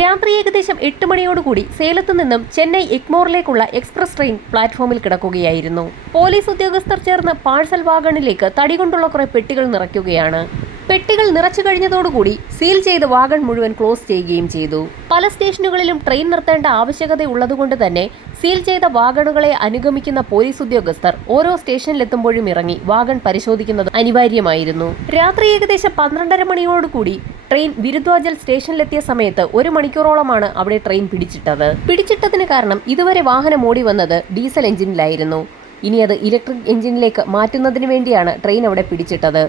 രാത്രി ഏകദേശം 8 മണിയോടുകൂടി സേലത്ത് നിന്നും ചെന്നൈ എഗ്മോറിലേക്കുള്ള എക്സ്പ്രസ് ട്രെയിൻ പ്ലാറ്റ്ഫോമിൽ കിടക്കുകയായിരുന്നു. പോലീസ് ഉദ്യോഗസ്ഥർ ചേർന്ന് പാഴ്സൽ വാഗണിലേക്ക് തടികൊണ്ടുള്ള കുറെ പെട്ടികൾ നിറയ്ക്കുകയാണ്. പെട്ടികൾ നിറച്ചു കഴിഞ്ഞതോടുകൂടി സീൽ ചെയ്ത് വാഗൺ മുഴുവൻ ക്ലോസ് ചെയ്യുകയും ചെയ്തു. പല സ്റ്റേഷനുകളിലും ട്രെയിൻ നിർത്തേണ്ട ആവശ്യകത ഉള്ളതുകൊണ്ട് തന്നെ സീൽ ചെയ്ത വാഗണുകളെ അനുഗമിക്കുന്ന പോലീസ് ഉദ്യോഗസ്ഥർ ഓരോ സ്റ്റേഷനിലെത്തുമ്പോഴും ഇറങ്ങി വാഗൺ പരിശോധിക്കുന്നത് അനിവാര്യമായിരുന്നു. രാത്രി ഏകദേശം 12:30 മണിയോടുകൂടി ട്രെയിൻ വിരുദ്വാജൽ സ്റ്റേഷനിലെത്തിയ സമയത്ത് 1 മണിക്കൂറോളമാണ് അവിടെ ട്രെയിൻ പിടിച്ചിട്ടതിന് കാരണം ഇതുവരെ വാഹനം ഓടി വന്നത് ഡീസൽ എഞ്ചിനിലായിരുന്നു. ഇനി അത് ഇലക്ട്രിക് എഞ്ചിനിലേക്ക് മാറ്റുന്നതിന് വേണ്ടിയാണ് ട്രെയിൻ അവിടെ പിടിച്ചിട്ടത്.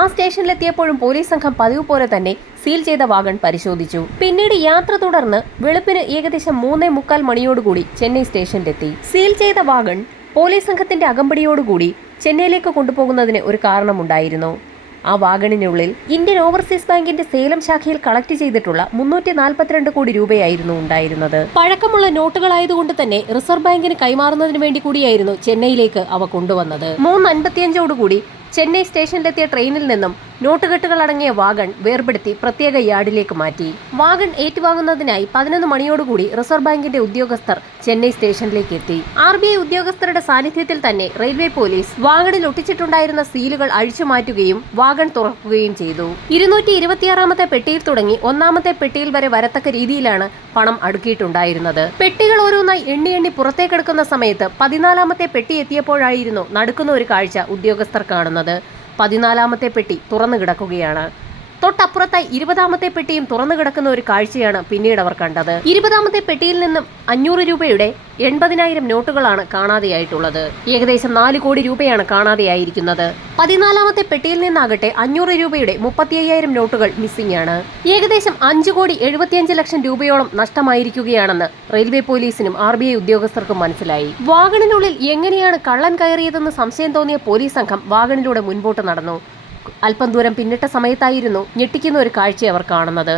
ആ സ്റ്റേഷനിലെത്തിയപ്പോഴും പോലീസ് സംഘം പതിവ് പോലെ തന്നെ സീൽ ചെയ്ത വാഗൺ പരിശോധിച്ചു. പിന്നീട് യാത്ര തുടർന്ന് വെളുപ്പിന് ഏകദേശം 3:45 മണിയോടുകൂടി ചെന്നൈ സ്റ്റേഷനിലെത്തി. സീൽ ചെയ്ത വാഗൺ പോലീസ് സംഘത്തിന്റെ അകമ്പടിയോടുകൂടി ചെന്നൈയിലേക്ക് കൊണ്ടുപോകുന്നതിന് ഒരു കാരണമുണ്ടായിരുന്നു. ആ വാഗണിനുള്ളിൽ ഇന്ത്യൻ ഓവർസീസ് ബാങ്കിന്റെ സേലം ശാഖയിൽ കളക്ട് ചെയ്തിട്ടുള്ള 342 കോടി രൂപയായിരുന്നു ഉണ്ടായിരുന്നത്. പഴക്കമുള്ള നോട്ടുകളായതുകൊണ്ട് തന്നെ റിസർവ് ബാങ്കിന് കൈമാറുന്നതിന് വേണ്ടി കൂടിയായിരുന്നു ചെന്നൈയിലേക്ക് അവ കൊണ്ടുവന്നത്. 3:55 ചെന്നൈ സ്റ്റേഷനിലെത്തിയ ട്രെയിനിൽ നിന്നും നോട്ടുകെട്ടുകൾ അടങ്ങിയ വാഗൺ വേർപെടുത്തി പ്രത്യേക യാർഡിലേക്ക് മാറ്റി. വാഗൺ ഏറ്റുവാങ്ങുന്നതിനായി 11 മണിയോടുകൂടി റിസർവ് ബാങ്കിന്റെ ഉദ്യോഗസ്ഥർ ചെന്നൈ സ്റ്റേഷനിലേക്ക് എത്തി. RBI ഉദ്യോഗസ്ഥരുടെ സാന്നിധ്യത്തിൽ തന്നെ റെയിൽവേ പോലീസ് വാഗണിൽ ഒട്ടിച്ചിട്ടുണ്ടായിരുന്ന സീലുകൾ അഴിച്ചു മാറ്റുകയും വാഗൺ തുറക്കുകയും ചെയ്തു. 226ാമത്തെ പെട്ടിയിൽ തുടങ്ങി 1ാമത്തെ പെട്ടിയിൽ വരെ വരത്തക്ക രീതിയിലാണ് പണം അടുക്കിയിട്ടുണ്ടായിരുന്നത്. പെട്ടികൾ ഓരോന്നായി എണ്ണി പുറത്തേക്കെടുക്കുന്ന സമയത്ത് 14ാമത്തെ പെട്ടി എത്തിയപ്പോഴായിരുന്നു നടുക്കുന്ന ഒരു കാഴ്ച ഉദ്യോഗസ്ഥർ കാണുന്നത്. 14ാമത്തെ പെട്ടി തുറന്നു കിടക്കുകയാണ്. തൊട്ടപ്പുറത്തായി 20ാമത്തെ പെട്ടിയും തുറന്നു കിടക്കുന്ന ഒരു കാഴ്ചയാണ് പിന്നീട് അവർ കണ്ടത്. 20ാമത്തെ പെട്ടിയിൽ നിന്നും 500 രൂപയുടെ 80,000 നോട്ടുകളാണ് കാണാതെയായിട്ടുള്ളത്. ഏകദേശം 4 കോടി രൂപയാണ് കാണാതെയായിരിക്കുന്നത്. 14ാമത്തെ പെട്ടിയിൽ നിന്നാകട്ടെ 500 രൂപയുടെ 35,000 നോട്ടുകൾ മിസ്സിംഗ് ആണ്. ഏകദേശം 5,75 ലക്ഷം രൂപയോളം നഷ്ടമായിരിക്കുകയാണെന്ന് റെയിൽവേ പോലീസിനും RBI ഉദ്യോഗസ്ഥർക്കും മനസ്സിലായി. വാഗണിനുള്ളിൽ എങ്ങനെയാണ് കള്ളൻ കയറിയതെന്ന് സംശയം തോന്നിയ പോലീസ് സംഘം വാഗണിലൂടെ മുൻപോട്ട് നടന്നു. അല്പം ദൂരം പിന്നിട്ട സമയത്തായിരുന്നു ഞെട്ടിക്കുന്ന ഒരു കാഴ്ച അവർ കാണുന്നത്.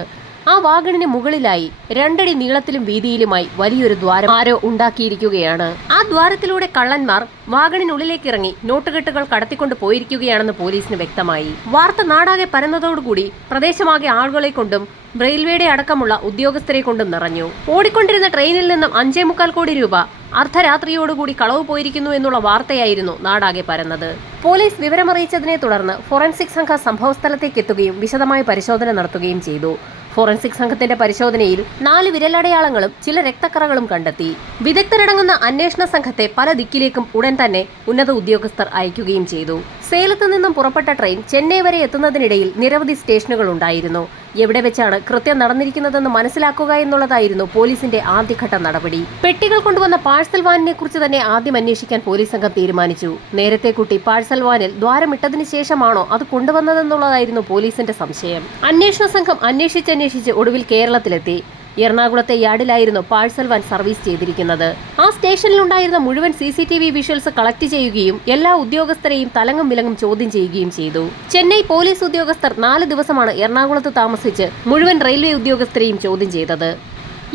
ആ വാഗണിന് മുകളിലായി 2 അടി നീളത്തിലും വീതിയിലുമായി വലിയൊരു ദ്വാരം ആരോ ഉണ്ടാക്കിയിരിക്കുകയാണ്. ആ ദ്വാരത്തിലൂടെ കള്ളന്മാർ വാഗണിനുള്ളിലേക്ക് ഇറങ്ങി നോട്ടുകെട്ടുകൾ കടത്തിക്കൊണ്ട് പോയിരിക്കുകയാണെന്ന് പോലീസിന് വ്യക്തമായി. വാർത്ത നാടാകെ പരന്നതോടുകൂടി പ്രദേശമാകെ ആളുകളെ കൊണ്ടും റെയിൽവേയുടെ അടക്കമുള്ള ഉദ്യോഗസ്ഥരെ കൊണ്ടും നിറഞ്ഞു. ഓടിക്കൊണ്ടിരുന്ന ട്രെയിനിൽ നിന്നും 5.25 കോടി രൂപ അർദ്ധരാത്രിയോടുകൂടി കളവ് പോയിരിക്കുന്നു എന്നുള്ള വാർത്തയായിരുന്നു നാടാകെ പരന്നത്. പോലീസ് വിവരമറിയിച്ചതിനെ തുടർന്ന് ഫോറൻസിക് സംഘം സംഭവസ്ഥലത്തേക്ക് എത്തുകയും വിശദമായ പരിശോധന നടത്തുകയും ചെയ്തു. ഫോറൻസിക് സംഘത്തിന്റെ പരിശോധനയിൽ 4 വിരലടയാളങ്ങളും ചില രക്തക്കറകളും കണ്ടെത്തി. വിദഗ്ധരടങ്ങുന്ന അന്വേഷണ സംഘത്തെ പല ദിക്കിലേക്കും ഉടൻ തന്നെ ഉന്നത ഉദ്യോഗസ്ഥർ അയക്കുകയും ചെയ്തു. സേലത്ത് നിന്നും പുറപ്പെട്ട ട്രെയിൻ ചെന്നൈ വരെ എത്തുന്നതിനിടയിൽ നിരവധി സ്റ്റേഷനുകൾ ഉണ്ടായിരുന്നു. എവിടെ വെച്ചാണ് കൃത്യം നടന്നിരിക്കുന്നതെന്ന് മനസ്സിലാക്കുക എന്നുള്ളതായിരുന്നു പോലീസിന്റെ ആദ്യഘട്ട നടപടി. പെട്ടികൾ കൊണ്ടുവന്ന പാഴ്സൽ വാനിനെ കുറിച്ച് തന്നെ ആദ്യം അന്വേഷിക്കാൻ പോലീസ് സംഘം തീരുമാനിച്ചു. നേരത്തെ കൂട്ടി പാഴ്സൽ വാനിൽ ദ്വാരമിട്ടതിന് ശേഷമാണോ അത് കൊണ്ടുവന്നതെന്നുള്ളതായിരുന്നു പോലീസിന്റെ സംശയം. അന്വേഷണ സംഘം അന്വേഷിച്ച് ഒടുവിൽ കേരളത്തിലെത്തി. എറണാകുളത്തെ യാർഡിലായിരുന്നു പാഴ്സൽ വാൻ സർവീസ് ചെയ്തിരിക്കുന്നത്. ആ സ്റ്റേഷനിലുണ്ടായിരുന്ന മുഴുവൻ CCTV വിഷ്വൽസ് കളക്ട് ചെയ്യുകയും എല്ലാ ഉദ്യോഗസ്ഥരെയും തലങ്ങും വിലങ്ങും ചോദ്യം ചെയ്യുകയും ചെയ്തു. ചെന്നൈ പോലീസ് ഉദ്യോഗസ്ഥർ 4 ദിവസമാണ് എറണാകുളത്ത് താമസിച്ച് മുഴുവൻ റെയിൽവേ ഉദ്യോഗസ്ഥരെയും ചോദ്യം ചെയ്തത്.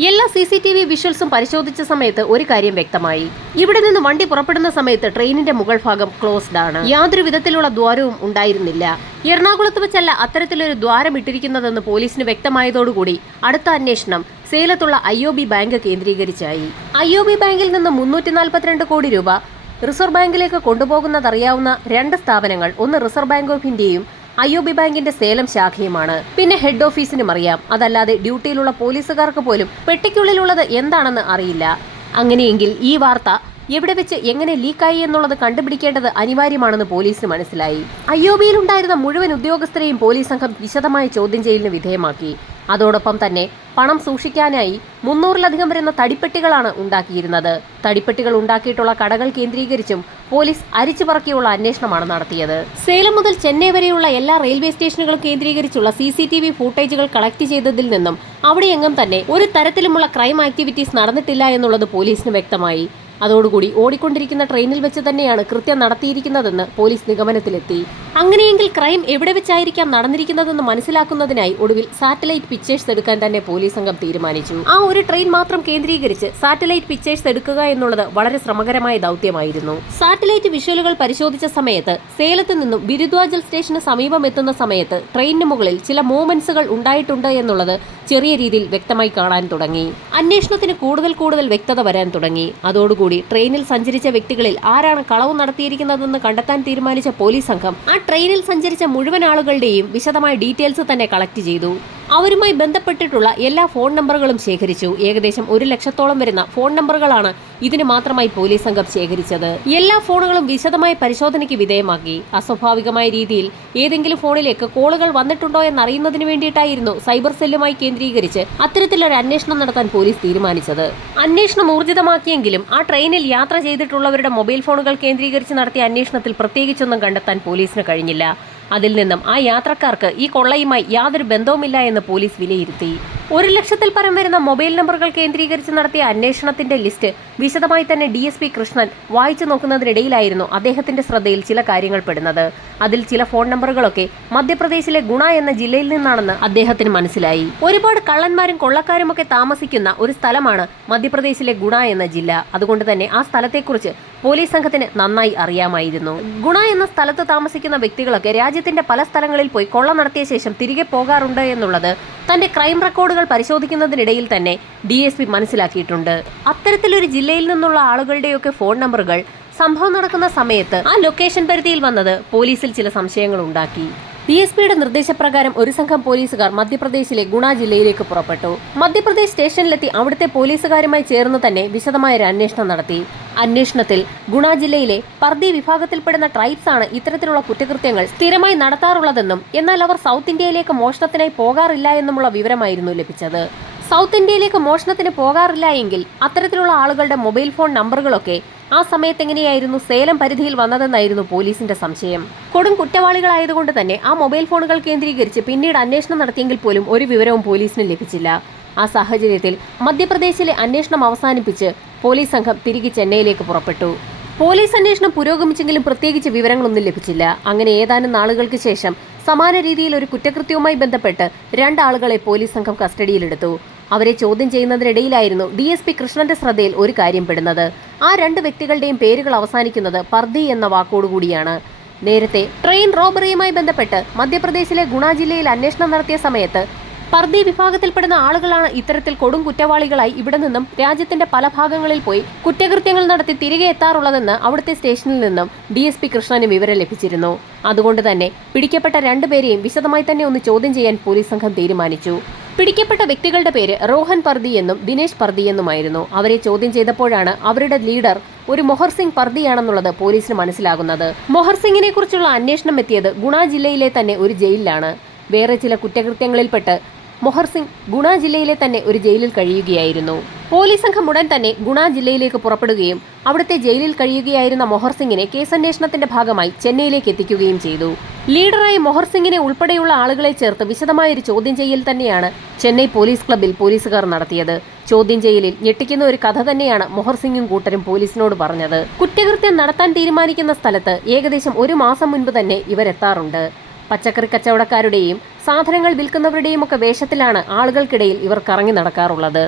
എല്ലാ CCTV വിഷ്വൽസും പരിശോധിച്ച സമയത്ത് ഒരു കാര്യം വ്യക്തമായി. ഇവിടെ നിന്ന് വണ്ടി പുറപ്പെടുന്ന സമയത്ത് ട്രെയിനിന്റെ മുകൾ ഭാഗം ക്ലോസ്ഡ് ആണ്. യാതൊരു വിധത്തിലുള്ള ദ്വാരവും ഉണ്ടായിരുന്നില്ല. എറണാകുളത്ത് വെച്ചല്ല അത്തരത്തിലൊരു ദ്വാരം ഇട്ടിരിക്കുന്നതെന്ന് പോലീസിന് വ്യക്തമായതോടുകൂടി അടുത്ത അന്വേഷണം സേലത്തുള്ള IOB ബാങ്ക് കേന്ദ്രീകരിച്ചായി. IOB ബാങ്കിൽ നിന്ന് 342 കോടി രൂപ റിസർവ് ബാങ്കിലേക്ക് കൊണ്ടുപോകുന്നതറിയാവുന്ന 2 സ്ഥാപനങ്ങൾ, ഒന്ന് റിസർവ് ബാങ്ക് ഓഫ് ഇന്ത്യയും IOB ബാങ്കിന്റെ സേലം ശാഖയുമാണ്. പിന്നെ ഹെഡ് ഓഫീസിനും അറിയാം. അതല്ലാതെ ഡ്യൂട്ടിയിലുള്ള പോലീസുകാർക്ക് പോലും പെട്ടിക്കുള്ളിലുള്ളത് എന്താണെന്ന് അറിയില്ല. അങ്ങനെയെങ്കിൽ ഈ വാർത്ത എവിടെ വെച്ച് എങ്ങനെ ലീക്കായി എന്നുള്ളത് കണ്ടുപിടിക്കേണ്ടത് അനിവാര്യമാണെന്ന് പോലീസിന് മനസ്സിലായി. IOBയിൽ ഉണ്ടായിരുന്ന മുഴുവൻ ഉദ്യോഗസ്ഥരെയും പോലീസ് സംഘം വിശദമായ ചോദ്യം ചെയ്യലിന് വിധേയമാക്കി. അതോടൊപ്പം തന്നെ പണം സൂക്ഷിക്കാനായി 300-ലധികം വരുന്ന തടിപ്പെട്ടികളാണ് ഉണ്ടാക്കിയിരുന്നത്. തടിപ്പെട്ടികൾ ഉണ്ടാക്കിയിട്ടുള്ള കടകൾ കേന്ദ്രീകരിച്ചും പോലീസ് അരിച്ചു പറക്കിയുള്ള അന്വേഷണമാണ് നടത്തിയത്. സേലം മുതൽ ചെന്നൈ വരെയുള്ള എല്ലാ റെയിൽവേ സ്റ്റേഷനുകളും കേന്ദ്രീകരിച്ചുള്ള CCTV ഫൂട്ടേജുകൾ കളക്ട് ചെയ്തതിൽ നിന്നും അവിടെയെങ്ങും തന്നെ ഒരു തരത്തിലുമുള്ള ക്രൈം ആക്ടിവിറ്റീസ് നടന്നിട്ടില്ല എന്നുള്ളത് പോലീസിന് വ്യക്തമായി. അതോടുകൂടി ഓടിക്കൊണ്ടിരിക്കുന്ന ട്രെയിനിൽ വെച്ച് തന്നെയാണ് കൃത്യം നടത്തിയിരിക്കുന്നതെന്ന് പോലീസ് നിഗമനത്തിലെത്തി. അങ്ങനെയെങ്കിൽ ക്രൈം എവിടെ വെച്ചായിരിക്കാം നടന്നിരിക്കുന്നതെന്ന് മനസ്സിലാക്കുന്നതിനായി ഒടുവിൽ സാറ്റലൈറ്റ് പിക്ചേഴ്സ് എടുക്കാൻ തന്നെ പോലീസ് സംഘം തീരുമാനിച്ചു. ആ ഒരു ട്രെയിൻ മാത്രം കേന്ദ്രീകരിച്ച് സാറ്റലൈറ്റ് പിക്ചേഴ്സ് എടുക്കുക എന്നുള്ളത് വളരെ ശ്രമകരമായ ദൗത്യമായിരുന്നു. സാറ്റലൈറ്റ് വിഷ്വലുകൾ പരിശോധിച്ച സമയത്ത് സേലത്ത് നിന്നും ബിരുദ്വാജൽ സ്റ്റേഷന് സമീപം എത്തുന്ന സമയത്ത് ട്രെയിനിന് മുകളിൽ ചില മൂവ്മെന്റ്സുകൾ ഉണ്ടായിട്ടുണ്ട് എന്നുള്ളത് ചെറിയ രീതിയിൽ വ്യക്തമായി കാണാൻ തുടങ്ങി. അന്വേഷണത്തിന് കൂടുതൽ വ്യക്തത വരാൻ തുടങ്ങി. അതോടുകൂടി ട്രെയിനിൽ സഞ്ചരിച്ച വ്യക്തികളിൽ ആരാണ് കളവ് നടത്തിയിരിക്കുന്നതെന്ന് കണ്ടെത്താൻ തീരുമാനിച്ച പോലീസ് സംഘം ആ ട്രെയിനിൽ സഞ്ചരിച്ച മുഴുവൻ ആളുകളുടെയും വിശദമായ ഡീറ്റെയിൽസ് തന്നെ കളക്ട് ചെയ്തു. അവരുമായി ബന്ധപ്പെട്ടിട്ടുള്ള എല്ലാ ഫോൺ നമ്പറുകളും ശേഖരിച്ചു. ഏകദേശം 1 ലക്ഷത്തോളം വരുന്ന ഫോൺ നമ്പറുകളാണ് ഇതിന് മാത്രമായി പോലീസ് സംഘം ശേഖരിച്ചത്. എല്ലാ ഫോണുകളും വിശദമായ പരിശോധനയ്ക്ക് വിധേയമാക്കി. അസ്വാഭാവികമായ രീതിയിൽ ഏതെങ്കിലും ഫോണിലേക്ക് കോളുകൾ വന്നിട്ടുണ്ടോ എന്നറിയുന്നതിന് വേണ്ടിയിട്ടായിരുന്നു സൈബർ സെല്ലുമായി കേന്ദ്രീകരിച്ച് അത്തരത്തിലൊരു അന്വേഷണം നടത്താൻ പോലീസ് തീരുമാനിച്ചത്. അന്വേഷണം ഊർജിതമാക്കിയെങ്കിലും ആ ട്രെയിനിൽ യാത്ര ചെയ്തിട്ടുള്ളവരുടെ മൊബൈൽ ഫോണുകൾ കേന്ദ്രീകരിച്ച് നടത്തിയ അന്വേഷണത്തിൽ പ്രത്യേകിച്ചൊന്നും കണ്ടെത്താൻ പോലീസിന് കഴിഞ്ഞില്ല. അതിൽ നിന്നും ആ യാത്രക്കാർക്ക് ഈ കൊള്ളയുമായി യാതൊരു ബന്ധവുമില്ല എന്ന് പോലീസ് വിലയിരുത്തി. 1 ലക്ഷത്തിൽ പരം വരുന്ന മൊബൈൽ നമ്പറുകൾ കേന്ദ്രീകരിച്ച് നടത്തിയ അന്വേഷണത്തിന്റെ ലിസ്റ്റ് വിശദമായി തന്നെ DSP കൃഷ്ണൻ വായിച്ചു നോക്കുന്നതിനിടയിലായിരുന്നു അദ്ദേഹത്തിന്റെ ശ്രദ്ധയിൽ ചില കാര്യങ്ങൾ പെടുന്നത്. അതിൽ ചില ഫോൺ നമ്പറുകളൊക്കെ മധ്യപ്രദേശിലെ ഗുണ എന്ന ജില്ലയിൽ നിന്നാണെന്ന് അദ്ദേഹത്തിന് മനസ്സിലായി. ഒരുപാട് കള്ളന്മാരും കൊള്ളക്കാരുമൊക്കെ താമസിക്കുന്ന ഒരു സ്ഥലമാണ് മധ്യപ്രദേശിലെ ഗുണ എന്ന ജില്ല. അതുകൊണ്ട് തന്നെ ആ സ്ഥലത്തെക്കുറിച്ച് പോലീസ് സംഘത്തിന് നന്നായി അറിയാമായിരുന്നു. ഗുണ എന്ന സ്ഥലത്ത് താമസിക്കുന്ന വ്യക്തികളൊക്കെ രാജ്യത്തിന്റെ പല സ്ഥലങ്ങളിൽ പോയി കൊള്ള നടത്തിയ ശേഷം തിരികെ പോകാറുണ്ട് എന്നുള്ളത് തന്റെ ക്രൈം റെക്കോർഡുകൾ പരിശോധിക്കുന്നതിനിടയിൽ തന്നെ DSP മനസ്സിലാക്കിയിട്ടുണ്ട്. അത്തരത്തിലൊരു ജില്ലയിൽ നിന്നുള്ള ആളുകളുടെയൊക്കെ ഫോൺ നമ്പറുകൾ സംഭവം നടക്കുന്ന സമയത്ത് ആ ലൊക്കേഷൻ പരിധിയിൽ വന്നത് പോലീസിൽ ചില സംശയങ്ങൾ ഉണ്ടാക്കി. DSPയുടെ നിർദ്ദേശപ്രകാരം ഒരു സംഘം പോലീസുകാർ മധ്യപ്രദേശിലെ ഗുണ ജില്ലയിലേക്ക് പുറപ്പെട്ടു. മധ്യപ്രദേശ് സ്റ്റേഷനിലെത്തി അവിടുത്തെ പോലീസുകാരുമായി ചേർന്ന് തന്നെ വിശദമായ ഒരു അന്വേഷണം നടത്തി. അന്വേഷണത്തിൽ ഗുണ ജില്ലയിലെ പർദി വിഭാഗത്തിൽപ്പെടുന്ന ട്രൈബ്സ് ആണ് ഇത്തരത്തിലുള്ള കുറ്റകൃത്യങ്ങൾ സ്ഥിരമായി നടത്താറുള്ളതെന്നും എന്നാൽ അവർ സൗത്ത് ഇന്ത്യയിലേക്ക് മോഷണത്തിനായി പോകാറില്ല എന്നുമുള്ള വിവരമായിരുന്നു ലഭിച്ചത്. സൗത്ത് ഇന്ത്യയിലേക്ക് മോഷണത്തിന് പോകാറില്ല എങ്കിൽ അത്തരത്തിലുള്ള ആളുകളുടെ മൊബൈൽ ഫോൺ നമ്പറുകളൊക്കെ ആ സമയത്ത് എങ്ങനെയായിരുന്നു സേലം പരിധിയിൽ വന്നതെന്നായിരുന്നു പോലീസിന്റെ സംശയം. കൊടും കുറ്റവാളികളായതുകൊണ്ട് തന്നെ ആ മൊബൈൽ ഫോണുകൾ കേന്ദ്രീകരിച്ച് പിന്നീട് അന്വേഷണം നടത്തിയെങ്കിൽ പോലും ഒരു വിവരവും പോലീസിന് ലഭിച്ചില്ല. ആ സാഹചര്യത്തിൽ മധ്യപ്രദേശിലെ അന്വേഷണം അവസാനിപ്പിച്ച് പോലീസ് സംഘം തിരികെ ചെന്നൈയിലേക്ക് പുറപ്പെട്ടു. പോലീസ് അന്വേഷണം പുരോഗമിച്ചെങ്കിലും പ്രത്യേകിച്ച് വിവരങ്ങളൊന്നും ലഭിച്ചില്ല. അങ്ങനെ ഏതാനും നാളുകൾക്ക് ശേഷം സമാന രീതിയിൽ ഒരു കുറ്റകൃത്യവുമായി ബന്ധപ്പെട്ട് 2 ആളുകളെ പോലീസ് സംഘം കസ്റ്റഡിയിലെടുത്തു. അവരെ ചോദ്യം ചെയ്യുന്നതിനിടയിലായിരുന്നു DSP കൃഷ്ണന്റെ ശ്രദ്ധയിൽ ഒരു കാര്യം പെടുന്നത്. ആ 2 വ്യക്തികളുടെയും പേരുകൾ അവസാനിക്കുന്നത് പർദി എന്ന വാക്കോടുകൂടിയാണ്. നേരത്തെ ട്രെയിൻ റോബറിയുമായി ബന്ധപ്പെട്ട് മധ്യപ്രദേശിലെ ഗുണ ജില്ലയിൽ അന്വേഷണം നടത്തിയ സമയത്ത് പർദി വിഭാഗത്തിൽപ്പെടുന്ന ആളുകളാണ് ഇത്തരത്തിൽ കൊടും കുറ്റവാളികളായി ഇവിടെ നിന്നും രാജ്യത്തിന്റെ പല ഭാഗങ്ങളിൽ പോയി കുറ്റകൃത്യങ്ങൾ നടത്തി തിരികെ എത്താറുള്ളതെന്ന് അവിടുത്തെ സ്റ്റേഷനിൽ നിന്നും DSP കൃഷ്ണന് വിവരം ലഭിച്ചിരുന്നു. അതുകൊണ്ട് തന്നെ പിടിക്കപ്പെട്ട 2 പേരെയും വിശദമായി തന്നെ ഒന്ന് ചോദ്യം ചെയ്യാൻ പോലീസ് സംഘം തീരുമാനിച്ചു. പിടിക്കപ്പെട്ട വ്യക്തികളുടെ പേര് റോഹൻ പർദി എന്നും ദിനേശ് പർദി എന്നുമായിരുന്നു. അവരെ ചോദ്യം ചെയ്തപ്പോഴാണ് അവരുടെ ലീഡർ ഒരു മൊഹർ സിംഗ് പർദിയാണെന്നുള്ളത് പോലീസിന് മനസ്സിലാകുന്നത്. മൊഹർ സിംഗിനെ കുറിച്ചുള്ള അന്വേഷണം എത്തിയത് ഗുണ ജില്ലയിലെ തന്നെ ഒരു ജയിലിലാണ്. വേറെ ചില കുറ്റകൃത്യങ്ങളിൽപ്പെട്ട് മൊഹർ സിംഗ് ഗുണ ജില്ലയിലെ തന്നെ ഒരു ജയിലിൽ കഴിയുകയായിരുന്നു. പോലീസ് സംഘം ഉടൻ തന്നെ ഗുണ ജില്ലയിലേക്ക് പുറപ്പെടുകയും അവിടുത്തെ ജയിലിൽ കഴിയുകയായിരുന്ന മൊഹർ സിംഗിനെ കേസന്വേഷണത്തിന്റെ ഭാഗമായി ചെന്നൈയിലേക്ക് എത്തിക്കുകയും ചെയ്തു. ലീഡറായ മൊഹർ സിംഗിനെ ഉൾപ്പെടെയുള്ള ആളുകളെ ചേർത്ത് വിശദമായൊരു ചോദ്യം ചെയ്യൽ തന്നെയാണ് ചെന്നൈ പോലീസ് ക്ലബ്ബിൽ പോലീസുകാർ നടത്തിയത്. ചോദ്യം ചെയ്യലിൽ ഞെട്ടിക്കുന്ന ഒരു കഥ തന്നെയാണ് മൊഹർ സിംഗും കൂട്ടരും പോലീസിനോട് പറഞ്ഞത്. കുറ്റകൃത്യം നടത്താൻ തീരുമാനിക്കുന്ന സ്ഥലത്ത് ഏകദേശം 1 മാസം മുൻപ് തന്നെ ഇവരെത്താറുണ്ട്. പച്ചക്കറി കച്ചവടക്കാരുടെയും സാധനങ്ങൾ വിൽക്കുന്നവരുടെയും ഒക്കെ വേഷത്തിലാണ് ആളുകൾക്കിടയിൽ ഇവർ കറങ്ങി നടക്കാറുള്ളത്.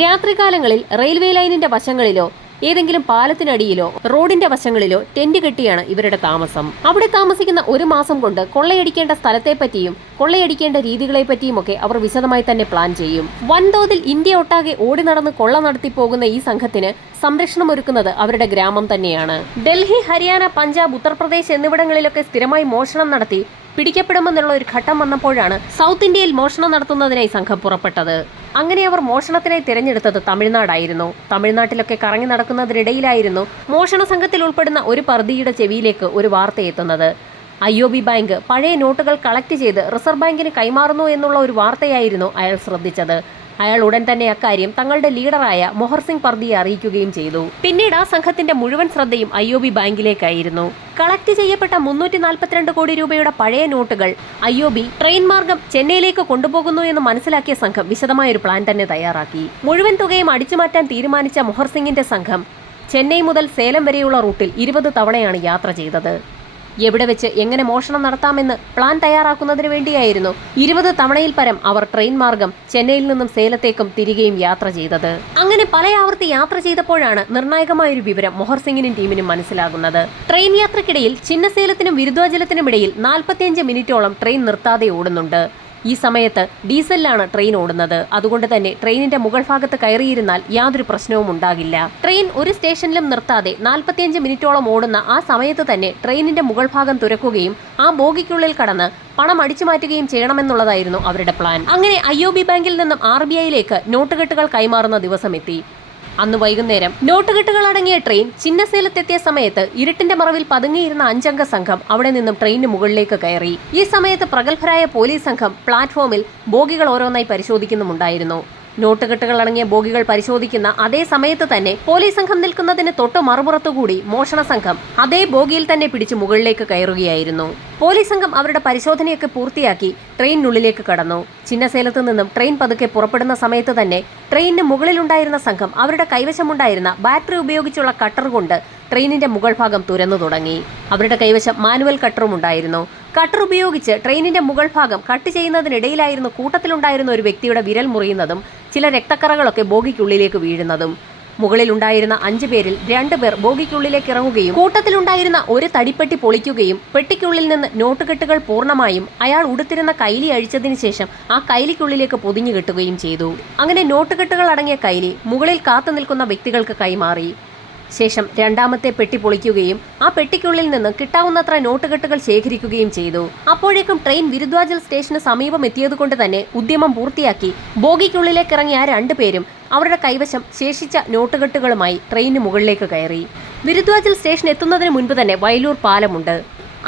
രാത്രികാലങ്ങളിൽ റെയിൽവേ ലൈനിന്റെ വശങ്ങളിലോ ഏതെങ്കിലും പാലത്തിനടിയിലോ റോഡിന്റെ വശങ്ങളിലോ ടെന്റ് കെട്ടിയാണ് ഇവരുടെ താമസം. അവിടെ താമസിക്കുന്ന 1 മാസം കൊണ്ട് കൊള്ളയടിക്കേണ്ട സ്ഥലത്തെപ്പറ്റിയും കൊള്ളയടിക്കേണ്ട രീതികളെപ്പറ്റിയുമൊക്കെ അവർ വിശദമായി തന്നെ പ്ലാൻ ചെയ്യും. വൻതോതിൽ ഇന്ത്യ ഒട്ടാകെ ഓടി നടന്ന് കൊള്ള നടത്തി പോകുന്ന ഈ സംഘത്തിന് സംരക്ഷണം ഒരുക്കുന്നത് അവരുടെ ഗ്രാമം തന്നെയാണ്. ഡൽഹി, ഹരിയാന, പഞ്ചാബ്, ഉത്തർപ്രദേശ് എന്നിവിടങ്ങളിലൊക്കെ സ്ഥിരമായി മോഷണം നടത്തി പിടിക്കപ്പെടുമെന്നുള്ള ഒരു ഘട്ടം വന്നപ്പോഴാണ് സൗത്ത് ഇന്ത്യയിൽ മോഷണം നടത്തുന്നതിനായി സംഘം പുറപ്പെട്ടത്. അങ്ങനെ അവർ മോഷണത്തിനായി തിരഞ്ഞെടുത്തത് തമിഴ്നാടായിരുന്നു. തമിഴ്നാട്ടിലൊക്കെ കറങ്ങി നടക്കുന്നതിനിടയിലായിരുന്നു മോഷണ സംഘത്തിൽ ഉൾപ്പെടുന്ന ഒരു പർദിയുടെ ചെവിയിലേക്ക് ഒരു വാർത്ത എത്തുന്നത്. IOB ബാങ്ക് പഴയ നോട്ടുകൾ കളക്ട് ചെയ്ത് റിസർവ് ബാങ്കിന് കൈമാറുന്നു എന്നുള്ള ഒരു വാർത്തയായിരുന്നു അയാൾ ശ്രദ്ധിച്ചത്. അയാൾ ഉടൻ തന്നെ അക്കാര്യം തങ്ങളുടെ ലീഡറായ മൊഹർ സിംഗ് പർദിയെ അറിയിക്കുകയും ചെയ്തു. പിന്നീട് ആ സംഘത്തിന്റെ മുഴുവൻ ശ്രദ്ധയും IOB ബാങ്കിലേക്കായിരുന്നു. കളക്ട് ചെയ്യപ്പെട്ട 342 കോടി രൂപയുടെ പഴയ നോട്ടുകൾ IOB ട്രെയിൻ മാർഗം ചെന്നൈയിലേക്ക് കൊണ്ടുപോകുന്നു എന്ന് മനസ്സിലാക്കിയ സംഘം വിശദമായ ഒരു പ്ലാൻ തന്നെ തയ്യാറാക്കി. മുഴുവൻ തുകയും അടിച്ചുമാറ്റാൻ തീരുമാനിച്ച മൊഹർ സിംഗിന്റെ സംഘം ചെന്നൈ മുതൽ സേലം വരെയുള്ള റൂട്ടിൽ 20 തവണയാണ് യാത്ര ചെയ്തത്. എവിടെ വെച്ച് എങ്ങനെ മോഷണം നടത്താമെന്ന് പ്ലാൻ തയ്യാറാക്കുന്നതിന് വേണ്ടിയായിരുന്നു 20 തവണയിൽ പരം അവർ ട്രെയിൻ മാർഗം ചെന്നൈയിൽ നിന്നും സേലത്തേക്കും തിരികെയും യാത്ര ചെയ്തത്. അങ്ങനെ പല ആവർത്തി യാത്ര ചെയ്തപ്പോഴാണ് നിർണായകമായൊരു വിവരം മൊഹർ സിംഗിനും ടീമിനും മനസ്സിലാകുന്നത്. ട്രെയിൻ യാത്രക്കിടയിൽ ചിന്നസേലത്തിനും വിരുദ്വാചലത്തിനുമിടയിൽ 45 മിനിറ്റോളം ട്രെയിൻ നിർത്താതെ ഓടുന്നുണ്ട്. ഈ സമയത്ത് ഡീസലിലാണ് ട്രെയിൻ ഓടുന്നത്. അതുകൊണ്ട് തന്നെ ട്രെയിനിന്റെ മുകൾ ഭാഗത്ത് കയറിയിരുന്നാൽ യാതൊരു പ്രശ്നവും ഉണ്ടാകില്ല. ട്രെയിൻ ഒരു സ്റ്റേഷനിലും നിർത്താതെ 45 മിനിറ്റോളം ഓടുന്ന ആ സമയത്ത് തന്നെ ട്രെയിനിന്റെ മുകൾ ഭാഗം തുറക്കുകയും ആ ബോഗിക്കുള്ളിൽ കടന്ന് പണം അടിച്ചു മാറ്റുകയും ചെയ്യണമെന്നുള്ളതായിരുന്നു അവരുടെ പ്ലാൻ. അങ്ങനെ IOB ബാങ്കിൽ നിന്നും RBIയിലേക്ക് നോട്ടുകെട്ടുകൾ കൈമാറുന്ന ദിവസമെത്തി. അന്ന് വൈകുന്നേരം നോട്ടുകെട്ടുകൾ അടങ്ങിയ ട്രെയിൻ ചിന്നസേലത്തെത്തിയ സമയത്ത് ഇരുട്ടിന്റെ മറവിൽ പതുങ്ങിയിരുന്ന 5 അംഗ സംഘം അവിടെ നിന്നും ട്രെയിനിന് മുകളിലേക്ക് കയറി. ഈ സമയത്ത് പ്രഗത്ഭരായ പോലീസ് സംഘം പ്ലാറ്റ്ഫോമിൽ ബോഗികൾ ഓരോന്നായി പരിശോധിക്കുന്നുമുണ്ടായിരുന്നു. നോട്ടുകെട്ടുകൾ അടങ്ങിയ ബോഗികൾ പരിശോധിക്കുന്ന അതേ സമയത്ത് തന്നെ പോലീസ് സംഘം നിൽക്കുന്നതിന് തൊട്ട് മറുപുറത്തുകൂടി മോഷണ സംഘം അതേ ബോഗിയിൽ തന്നെ പിടിച്ച് മുകളിലേക്ക് കയറുകയായിരുന്നു. പോലീസ് സംഘം അവരുടെ പരിശോധനയൊക്കെ പൂർത്തിയാക്കി ട്രെയിനിനുള്ളിലേക്ക് കടന്നു. ചിന്നസേലത്ത് നിന്നും ട്രെയിൻ പതുക്കെ പുറപ്പെടുന്ന സമയത്ത് തന്നെ ട്രെയിനിന് മുകളിലുണ്ടായിരുന്ന സംഘം അവരുടെ കൈവശമുണ്ടായിരുന്ന ബാറ്ററി ഉപയോഗിച്ചുള്ള കട്ടർ കൊണ്ട് ട്രെയിനിന്റെ മുകൾ ഭാഗം തുരന്നു തുടങ്ങി. അവരുടെ കൈവശം മാനുവൽ കട്ടറും ഉണ്ടായിരുന്നു. കട്ടർ ഉപയോഗിച്ച് ട്രെയിനിന്റെ മുകൾ ഭാഗം കട്ട് ചെയ്യുന്നതിനിടയിലായിരുന്നു കൂട്ടത്തിലുണ്ടായിരുന്ന ഒരു വ്യക്തിയുടെ വിരൽ മുറിയുന്നതും ചില രക്തക്കറകളൊക്കെ ബോഗിക്കുള്ളിലേക്ക് വീഴുന്നതും. മുകളിലുണ്ടായിരുന്ന 5 പേരിൽ 2 പേർ ബോഗിക്കുള്ളിലേക്ക് ഇറങ്ങുകയും കൂട്ടത്തിലുണ്ടായിരുന്ന ഒരു തടിപ്പെട്ടി പൊളിക്കുകയും പെട്ടിക്കുള്ളിൽ നിന്ന് നോട്ടുകെട്ടുകൾ പൂർണ്ണമായും അയാൾ ഉടുത്തിരുന്ന കൈലി അഴിച്ചതിന് ശേഷം ആ കൈലിക്കുള്ളിലേക്ക് പൊതിഞ്ഞു കെട്ടുകയും ചെയ്തു. അങ്ങനെ നോട്ടുകെട്ടുകൾ അടങ്ങിയ കൈലി മുകളിൽ കാത്തു നിൽക്കുന്ന വ്യക്തികൾക്ക് കൈമാറി. ശേഷം രണ്ടാമത്തെ പെട്ടി പൊളിക്കുകയും ആ പെട്ടിക്കുള്ളിൽ നിന്ന് കിട്ടാവുന്നത്ര നോട്ടുകെട്ടുകൾ ശേഖരിക്കുകയും ചെയ്തു. അപ്പോഴേക്കും ട്രെയിൻ വിരുദ്വാചൽ സ്റ്റേഷന് സമീപം എത്തിയതുകൊണ്ട് തന്നെ ഉദ്യമം പൂർത്തിയാക്കി ബോഗിക്കുള്ളിലേക്ക് ഇറങ്ങിയ ആ 2 പേരും അവരുടെ കൈവശം ശേഷിച്ച നോട്ടുകെട്ടുകളുമായി ട്രെയിനിന് മുകളിലേക്ക് കയറി. വിരുദ്വാചൽ സ്റ്റേഷൻ എത്തുന്നതിന് മുൻപ് തന്നെ വയലൂർ പാലമുണ്ട്.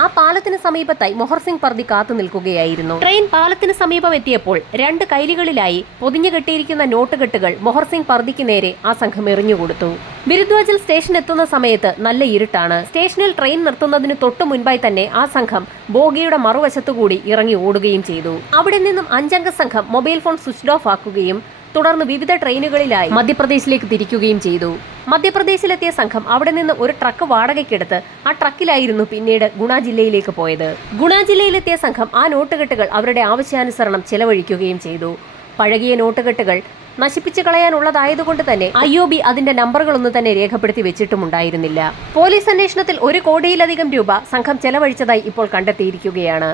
ആ പാലത്തിന് സമീപത്തായി മൊഹർ സിംഗ് പർദി കാത്തു നിൽക്കുകയായിരുന്നു. ട്രെയിൻ പാലത്തിന് സമീപം എത്തിയപ്പോൾ 2 കൈലികളിലായി പൊതിഞ്ഞു കെട്ടിയിരിക്കുന്ന നോട്ടുകെട്ടുകൾ മൊഹർ സിംഗ് പർദിക്ക് നേരെ ആ സംഘം എറിഞ്ഞുകൊടുത്തു. വിരുദ്വാചൽ സ്റ്റേഷൻ എത്തുന്ന സമയത്ത് നല്ല ഇരുട്ടാണ്. സ്റ്റേഷനിൽ ട്രെയിൻ നിർത്തുന്നതിന് തൊട്ടു മുൻപായി തന്നെ ആ സംഘം ബോഗിയുടെ മറുവശത്തുകൂടി ഇറങ്ങി ഓടുകയും ചെയ്തു. അവിടെ നിന്നും 5 അംഗ സംഘം മൊബൈൽ ഫോൺ സ്വിച്ച് ഓഫ് ആക്കുകയും തുടർന്ന് വിവിധ ട്രെയിനുകളിലായി മധ്യപ്രദേശിലേക്ക് തിരിക്കുകയും ചെയ്തു. മധ്യപ്രദേശിലെത്തിയ സംഘം അവിടെ നിന്ന് ഒരു ട്രക്ക് വാടകയ്ക്കെടുത്ത് ആ ട്രക്കിലായിരുന്നു പിന്നീട് ഗുണ ജില്ലയിലേക്ക് പോയത്. ഗുണ ജില്ലയിലെത്തിയ സംഘം ആ നോട്ടുകെട്ടുകൾ അവരുടെ ആവശ്യാനുസരണം ചെലവഴിക്കുകയും ചെയ്തു. പഴകിയ നോട്ടുകെട്ടുകൾ നശിപ്പിച്ചു കളയാനുള്ളതായതുകൊണ്ട് തന്നെ IOB അതിന്റെ നമ്പറുകളൊന്നും തന്നെ രേഖപ്പെടുത്തി വെച്ചിട്ടുമുണ്ടായിരുന്നില്ല. പോലീസ് അന്വേഷണത്തിൽ 1 കോടിയിലധികം രൂപ സംഘം ചെലവഴിച്ചതായി ഇപ്പോൾ കണ്ടെത്തിയിരിക്കുകയാണ്.